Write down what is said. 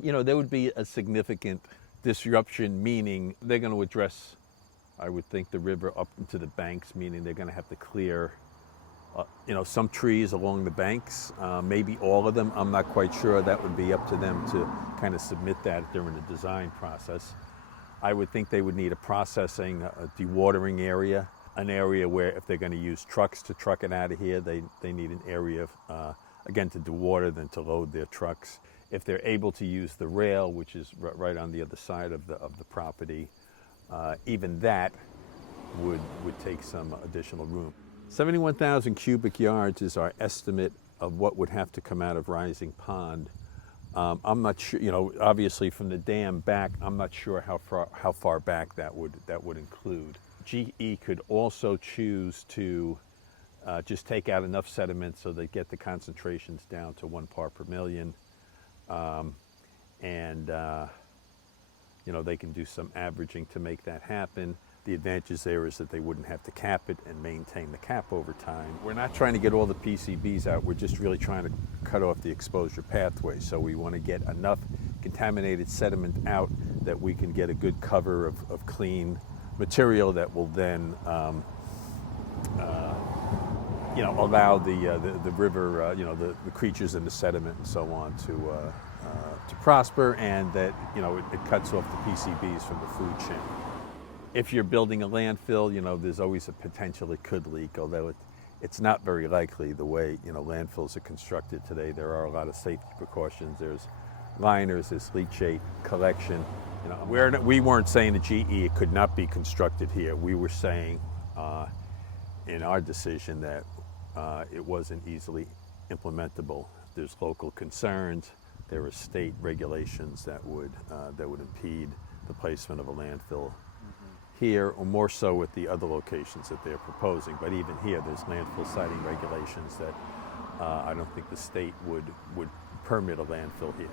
There would be a significant disruption, meaning they're going to address, I would think, the river up into the banks, meaning they're going to have to clear, some trees along the banks, maybe all of them. I'm not quite sure. That would be up to them to kind of submit that during the design process. I would think they would need a processing, a dewatering area, an area where if they're going to use trucks to truck it out of here, they need an area, again, to dewater than to load their trucks. If they're able to use the rail, which is right on the other side of the property, even that would take some additional room. 71,000 cubic yards is our estimate of what would have to come out of Rising Pond. I'm not sure, obviously from the dam back, I'm not sure how far back that would include. GE could also choose to just take out enough sediment so they get the concentrations down to 1 part per million. They can do some averaging to make that happen. The advantage there is that they wouldn't have to cap it and maintain the cap over time. We're not trying to get all the PCBs out, we're just really trying to cut off the exposure pathway. So we want to get enough contaminated sediment out that we can get a good cover of clean material that will then allow the river, the creatures in the sediment and so on to prosper, and that it cuts off the PCBs from the food chain. If you're building a landfill, there's always a potential it could leak, although it's not very likely the way landfills are constructed today. There are a lot of safety precautions. There's liners, there's leachate collection. We weren't saying to GE it could not be constructed here. We were saying in our decision that it wasn't easily implementable. There's local concerns. There are state regulations that would impede the placement of a landfill here, or more so with the other locations that they're proposing. But even here, there's landfill siting regulations that I don't think the state would permit a landfill here.